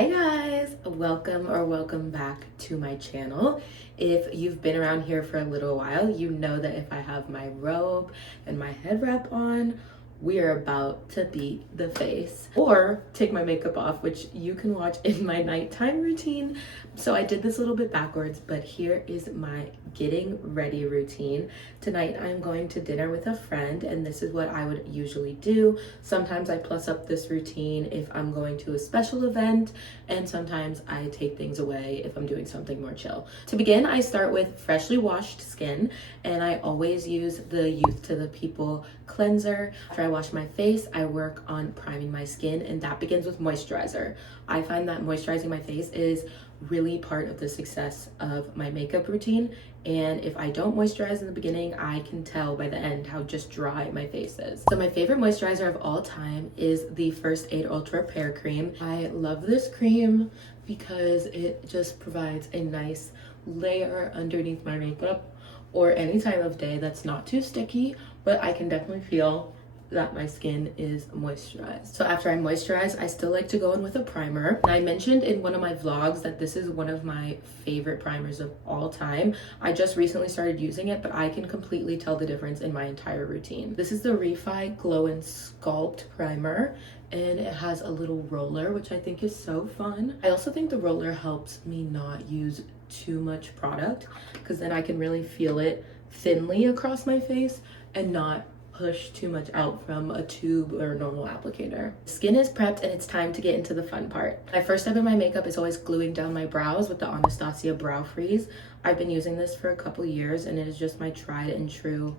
Hi guys, welcome back to my channel. If you've been around here for a little while, you know that if I have my robe and my head wrap on, we are about to beat the face or take my makeup off, which you can watch in my nighttime routine. So I did this a little bit backwards, but here is my getting ready routine. Tonight I'm going to dinner with a friend, and this is what I would usually do. Sometimes I plus up this routine if I'm going to a special event, and sometimes I take things away if I'm doing something more chill. To begin, I start with freshly washed skin, and I always use the Youth to the People cleanser. After I wash my face, I work on priming my skin, and that begins with moisturizer. I find that moisturizing my face is really part of the success of my makeup routine, and if I don't moisturize in the beginning, I can tell by the end how just dry my face is. So my favorite moisturizer of all time is the First Aid Ultra Repair Cream. I love this cream because it just provides a nice layer underneath my makeup or any time of day that's not too sticky, but I can definitely feel that my skin is moisturized. So after I moisturize, I still like to go in with a primer. And I mentioned in one of my vlogs that this is one of my favorite primers of all time. I just recently started using it, but I can completely tell the difference in my entire routine. This is the Refi Glow and Sculpt Primer, and it has a little roller, which I think is so fun. I also think the roller helps me not use too much product, because then I can really feel it thinly across my face and not push too much out from a tube or a normal applicator. Skin is prepped and it's time to get into the fun part. My first step in my makeup is always gluing down my brows with the Anastasia Brow Freeze. I've been using this for a couple years, and it is just my tried and true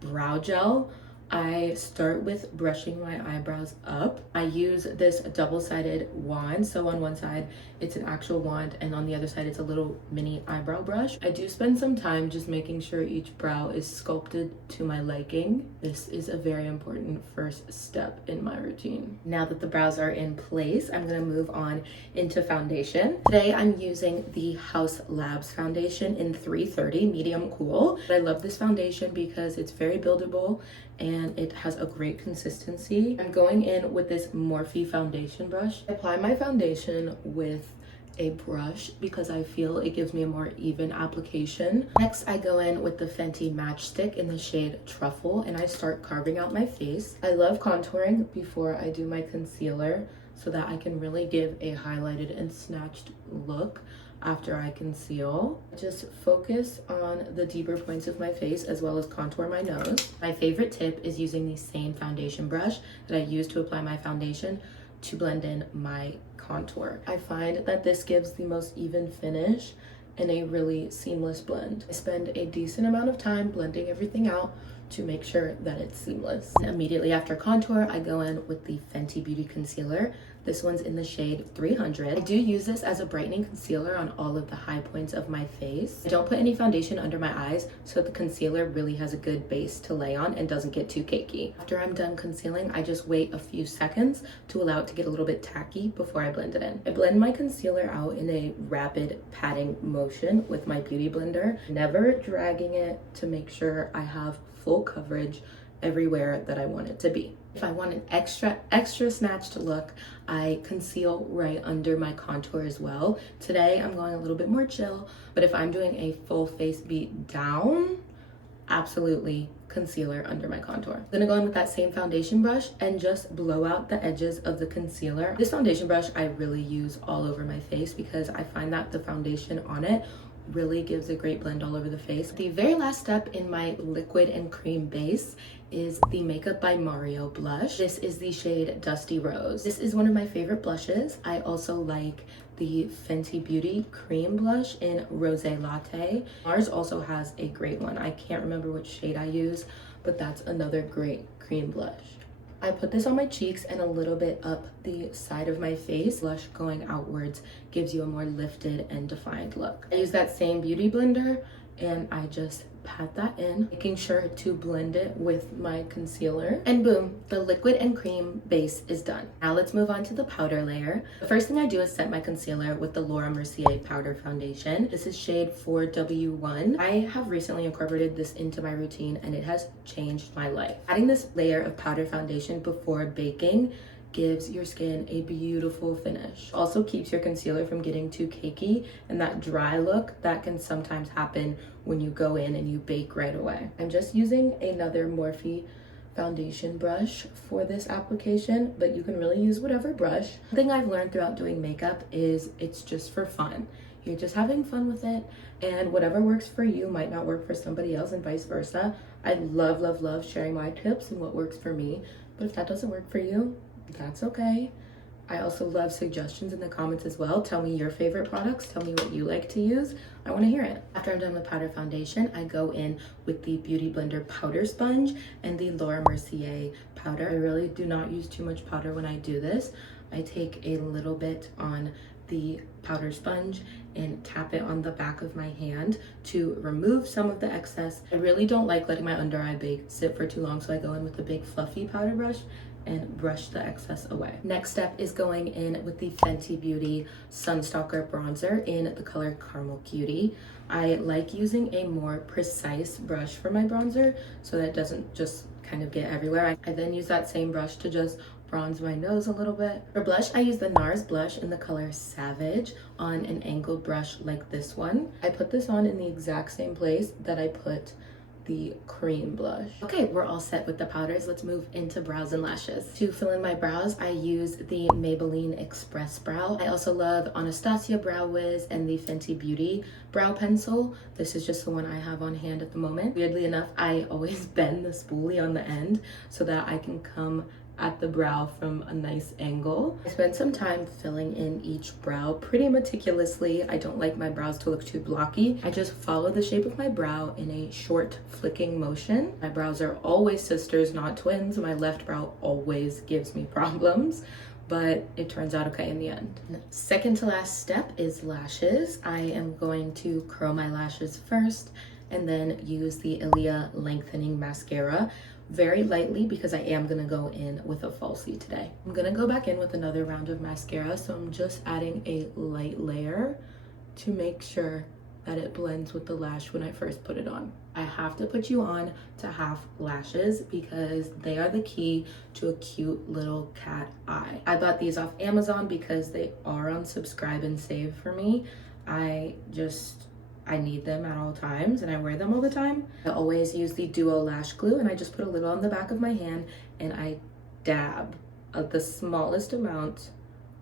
brow gel. I start with brushing my eyebrows up. I use this double-sided wand. So on one side, it's an actual wand, and on the other side, it's a little mini eyebrow brush. I do spend some time just making sure each brow is sculpted to my liking. This is a very important first step in my routine. Now that the brows are in place, I'm gonna move on into foundation. Today, I'm using the House Labs foundation in 330 medium cool. I love this foundation because it's very buildable and it has a great consistency. I'm going in with this Morphe foundation brush. I apply my foundation with a brush because I feel it gives me a more even application. Next, I go in with the Fenty matchstick in the shade Truffle, and I start carving out my face. I love contouring before I do my concealer so that I can really give a highlighted and snatched look after I conceal. Just focus on the deeper points of my face as well as contour my nose. My favorite tip is using the same foundation brush that I use to apply my foundation to blend in my contour. I find that this gives the most even finish and a really seamless blend. I spend a decent amount of time blending everything out to make sure that it's seamless. And immediately after contour, I go in with the Fenty Beauty Concealer. This one's in the shade 300. I do use this as a brightening concealer on all of the high points of my face. I don't put any foundation under my eyes, so the concealer really has a good base to lay on and doesn't get too cakey. After I'm done concealing, I just wait a few seconds to allow it to get a little bit tacky before I blend it in. I blend my concealer out in a rapid patting motion with my beauty blender, never dragging it, to make sure I have full coverage everywhere that I want it to be. If I want an extra snatched look, I conceal right under my contour as well. Today, I'm going a little bit more chill, but if I'm doing a full face beat down, absolutely concealer under my contour. I'm gonna go in with that same foundation brush and just blow out the edges of the concealer. This foundation brush I really use all over my face because I find that the foundation on it really gives a great blend all over the face. The very last step in my liquid and cream base is the Makeup by Mario blush. This is the shade Dusty Rose. This is one of my favorite blushes. I also like the Fenty Beauty cream blush in Rose Latte. Ours also has a great one. I can't remember which shade I use, but that's another great cream blush. I put this on my cheeks and a little bit up the side of my face. Blush going outwards gives you a more lifted and defined look. I use that same beauty blender and I just pat that in, making sure to blend it with my concealer. And boom, the liquid and cream base is done. Now let's move on to the powder layer. The first thing I do is set my concealer with the Laura Mercier powder foundation. This is shade 4W1. I have recently incorporated this into my routine and it has changed my life. Adding this layer of powder foundation before baking gives your skin a beautiful finish. Also keeps your concealer from getting too cakey and that dry look that can sometimes happen when you go in and you bake right away. I'm just using another Morphe foundation brush for this application, but you can really use whatever brush. The thing I've learned throughout doing makeup is it's just for fun. You're just having fun with it, and whatever works for you might not work for somebody else and vice versa. I love sharing my tips and what works for me, but if that doesn't work for you, that's okay. I also love suggestions in the comments as well. Tell me your favorite products. Tell me what you like to use. I want to hear it. After I'm done with powder foundation, I go in with the Beauty Blender powder sponge and the Laura Mercier powder. I really do not use too much powder when I do this. I take a little bit on the powder sponge and tap it on the back of my hand to remove some of the excess. I really don't like letting my under eye bake sit for too long, so I go in with a big fluffy powder brush and brush the excess away. Next step is going in with the Fenty Beauty Sunstalker bronzer in the color Caramel Cutie. I like using a more precise brush for my bronzer so that it doesn't just kind of get everywhere. I then use that same brush to just bronze my nose a little bit. For blush, I use the NARS blush in the color Savage on an angled brush like this one. I put this on in the exact same place that I put the cream blush. Okay, we're all set with the powders. Let's move into brows and lashes. To fill in my brows, I use the Maybelline Express Brow. I also love Anastasia Brow Wiz and the Fenty Beauty brow pencil. This is just the one I have on hand at the moment. Weirdly enough, I always bend the spoolie on the end so that I can come at the brow from a nice angle. I spend some time filling in each brow pretty meticulously. I don't like my brows to look too blocky. I just follow the shape of my brow in a short flicking motion. My brows are always sisters, not twins. My left brow always gives me problems, but it turns out okay in the end. Second to last step is lashes. I am going to curl my lashes first and then use the Ilia lengthening mascara very lightly because I am gonna go in with a falsie today. I'm gonna go back in with another round of mascara, so I'm just adding a light layer to make sure that it blends with the lash when I first put it on. I have to put you on to half lashes because they are the key to a cute little cat eye. I bought these off Amazon because they are on subscribe and save for me. I need them at all times and I wear them all the time. I always use the Duo Lash Glue and I just put a little on the back of my hand and I dab the smallest amount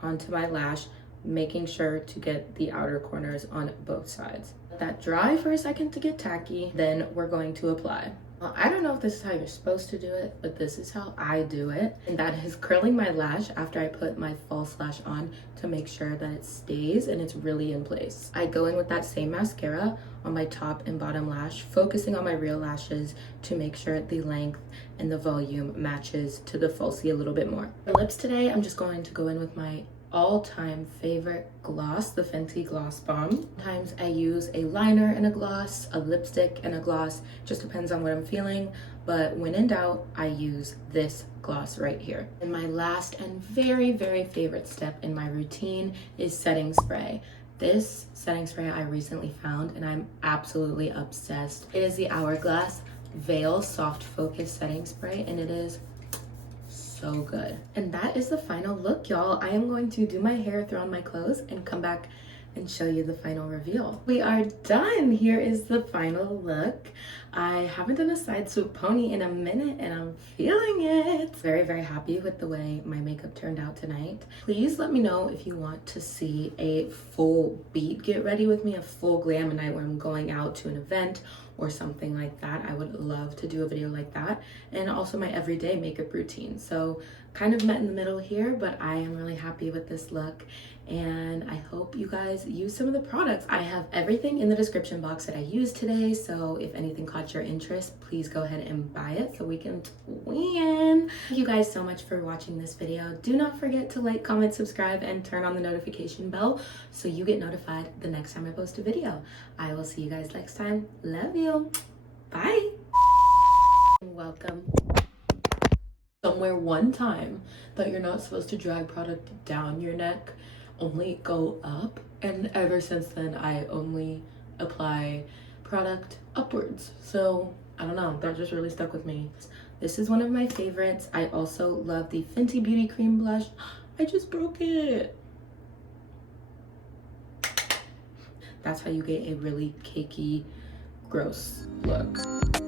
onto my lash, making sure to get the outer corners on both sides. Let that dry for a second to get tacky, then we're going to apply. I don't know if this is how you're supposed to do it, but this is how I do it. And that is curling my lash after I put my false lash on to make sure that it stays and it's really in place. I go in with that same mascara on my top and bottom lash, focusing on my real lashes to make sure the length and the volume matches to the falsie a little bit more. For lips today, I'm just going to go in with my all-time favorite gloss, the Fenty Gloss Bomb. Sometimes I use a liner and a gloss, a lipstick and a gloss, just depends on what I'm feeling, but when in doubt, I use this gloss right here. And my last and very favorite step in my routine is setting spray. This setting spray I recently found and I'm absolutely obsessed. It is the Hourglass Veil Soft Focus Setting Spray and it is so good. And that is the final look, y'all. I am going to do my hair, throw on my clothes, and come back and show you the final reveal. We are done. Here is the final look. I haven't done a side swoop pony in a minute and I'm feeling it. Very happy with the way my makeup turned out tonight. Please let me know if you want to see a full beat get ready with me, a full glam night where I'm going out to an event or something like that. I would love to do a video like that. And also my everyday makeup routine. So kind of met in the middle here, but I am really happy with this look. And I hope you guys use some of the products. I have everything in the description box that I used today. So if anything caught your interest, please go ahead and buy it so we can win. Thank you guys so much for watching this video. Do not forget to like, comment, subscribe, and turn on the notification bell so you get notified the next time I post a video. I will see you guys next time. Love you. Bye. Welcome. Somewhere one time that you're not supposed to drag product down your neck, only go up, and ever since then I only apply product upwards. So I don't know, that just really stuck with me. This is one of my favorites. I also love the Fenty Beauty Cream Blush. I just broke it. That's how you get a really cakey, gross look.